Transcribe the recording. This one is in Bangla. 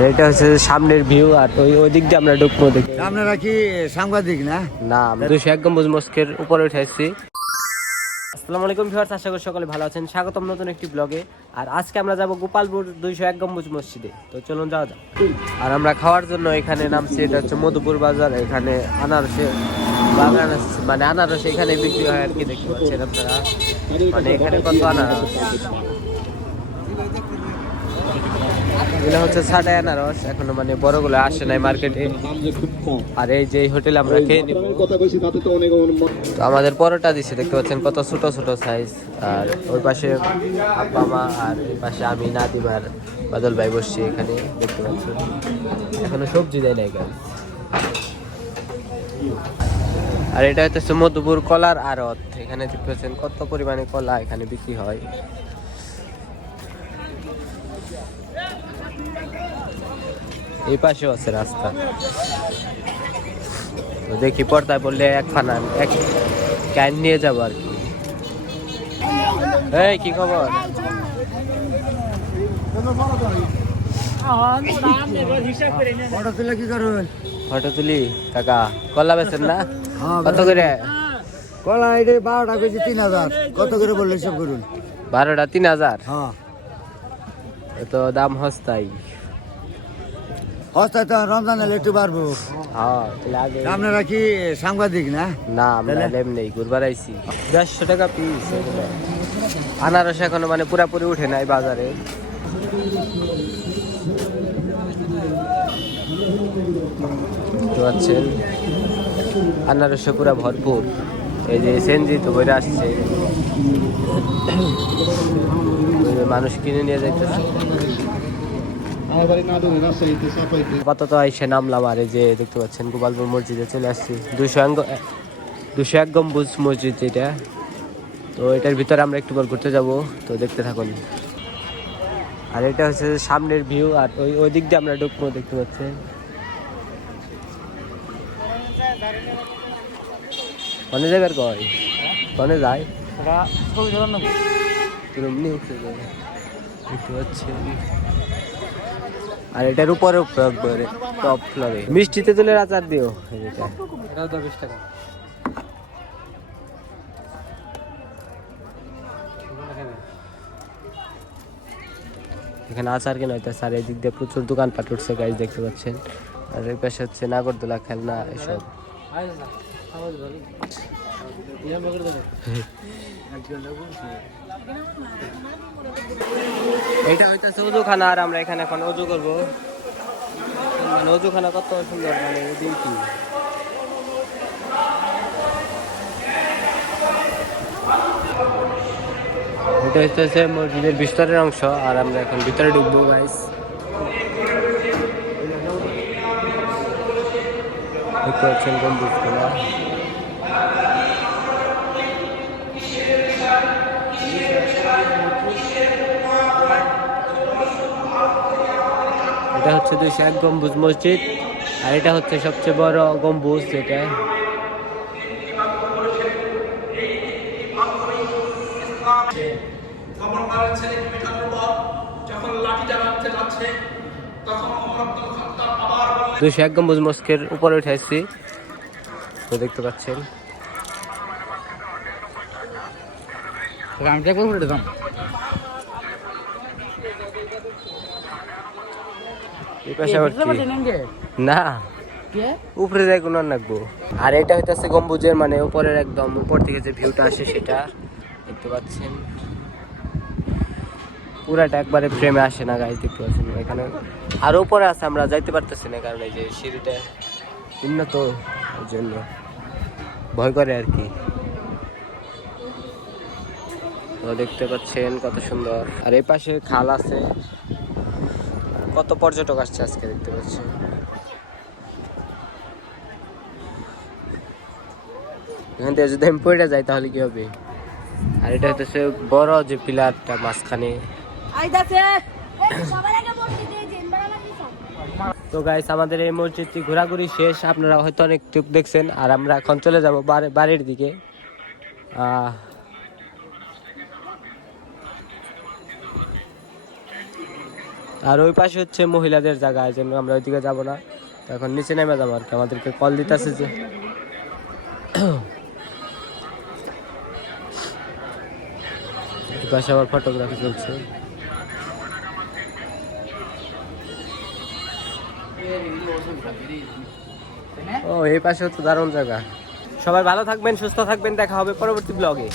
আর এটা হচ্ছে সামনের ভিউ, আর ওই দিক দিয়ে আমরা ঢুকবো দেখি। আপনারা কি সাংবাদিক না? না, আমরা 201 গম্বুজ মস্কের উপরে উঠে আসছি। আসসালামু আলাইকুম ভিউয়ার্স, আশা করি সকলে ভালো আছেন। স্বাগতম নতুন একটি ব্লগে। আর আজকে আমরা যাব গোপালপুর 201 গম্বুজ মসজিদে। তো চলুন যাওয়া যাক। আর আমরা খাওয়ার জন্য এখানে নামছি। এটা হচ্ছে মধুপুর বাজার। এখানে আনারসে বাগান আছে, মানে আনারস এখানে বিক্রি হয় আর কি, দেখতে পাচ্ছেন আপনারা। মানে এখানে কত আনারস, এগুলো হচ্ছে ছাড়াই আনারস, এখনো মানে বড়গুলো আসে নাই মার্কেটে। আর এই যে হোটেলে আমরা খেয়ে নিব। তো আমাদের পরোটা দিছে, দেখতে পাচ্ছেন কত ছোট ছোট সাইজ। আর ওই পাশে আব্বা মা, আর এই পাশে আমি, নাদিম আর বাদল ভাই বসছি এখানে, দেখতে পাচ্ছেন। এখনো সবজি দেয় নাই গাছ। আর এটা হচ্ছে মধুপুর কলার আড়ত। এখানে দেখতে পাচ্ছেন কত পরিমাণে কলা এখানে বিক্রি হয়। এই পাশেও আছে রাস্তা। তো দেখি পর্দায় বললে এক ফানা এক ক্যান নিয়ে যাবো আর কি। এই কি খবর? ফটো তুলে কি করবেন? ফটো তুলি কাকা। কলা বেচেন না? কত করে? কলা এটা 12টা কেজি 3000। কত করে বললে সব করুন? 12টা 3000? হ্যাঁ, এত দাম হস্তাই। হস্তায় তো রমজান এলে একটু বাড়বো। হ্যাঁ, তাহলে আগে। আপনারা কি সাংবাদিক না? না, আমরা এমনি ঘুরবার আইছি। 150 টাকা পিস। আনারস এখনো মানে পুরাপুরি উঠে নাই বাজারে। দেখতে পাচ্ছেন আনারসে পুরা ভরপুর। এই যে সেনজি তো বইরা আসছে, মানুষ কিনে নিয়ে যাইতেছে। আপাতত এসে নামলাম। আর এই যে দেখতে পাচ্ছেন গোপালপুর মসজিদে চলে আসছি। 201 গম্বুজ মসজিদ এটা। তো এটার ভিতরে আমরা একটু পর ঘুরতে যাব, তো দেখতে থাকুন। আর এটা হচ্ছে সামনের ভিউ, আর ওই দিক দিয়ে আমরা ঢুকবো, দেখতে পাচ্ছেন। কনে যাবার কয়? কনে যায়? দেখতে পাচ্ছেন। আর এটার উপরে টপ ফ্লোরে মিষ্টিতে তুলে আচার দিও। এটাও 20 টাকা। এখানে আচার কেনা হইতেছে। আর এই দিক দিয়ে প্রচুর দোকানপাট উঠছে গাইজ, দেখতে পাচ্ছেন। আর এই পাশে হচ্ছে নাগরদোলা, খেলনা, এসব। এটা হইতেছে অজুখানা। আর আমরা এখানে এখন অজু করবো। মানে অজুখানা কত সুন্দর, মানে কি এটা হচ্ছে মসজিদের বিস্তরের অংশ। আর আমরা এখন ভিতরে ঢুকবো গাইস। দেখতে পাচ্ছেন গম্বুজগুলো। এটা হচ্ছে 201 গম্বুজ মসজিদ। আর এটা হচ্ছে সবচেয়ে বড় গম্বুজ যেটা। দুইশো এক গম্বুজ মস্কের উপরে উঠে আসছি, তো দেখতে পাচ্ছেন। না, উপরে যাই কোন নাকবো। আর এটা হইতেছে গম্বুজের মানে উপরের একদম উপর থেকে যে ভিউটা আসে সেটা দেখতে পাচ্ছেন। পুরাটা একবারে ফ্রেমে আসে না গাইজ, দেখতে পাচ্ছেন। এখানে আর উপরে আছে, আমরা যাইতে পারতেছি না, কারণ এই যে সিঁড়িটা উন্নত, ওই জন্য ভয় করে আর কি। তো দেখতে পাচ্ছেন কত সুন্দর। আর এই পাশে খাল আছে, কত পর্যটক আসছে আজকে, দেখতে পাচ্ছেন। এখান থেকে যদি আমি পড়ে যাই তাহলে কি হবে? আর এটা হচ্ছে বড় যে পিলারটা মাঝখানে। তো গাইস, আমাদের এই মসজিদটি ঘোরাঘুরি শেষ। আপনারা হয়তো অনেক টুক দেখছেন। আর আমরা এখন চলে যাব বাড়ির দিকে। আর ওই পাশে হচ্ছে মহিলাদের জায়গা, এই জন্য আমরা ওইদিকে যাবো না। তো এখন নিচে নেমে যাবো আর কি, আমাদেরকে কল দিতেছে যে এই পাশে আবার ফটোগ্রাফি চলছে। ও এই পাশে হচ্ছে দারুণ জায়গা। সবাই ভালো থাকবেন, সুস্থ থাকবেন, দেখা হবে পরবর্তী ব্লগে।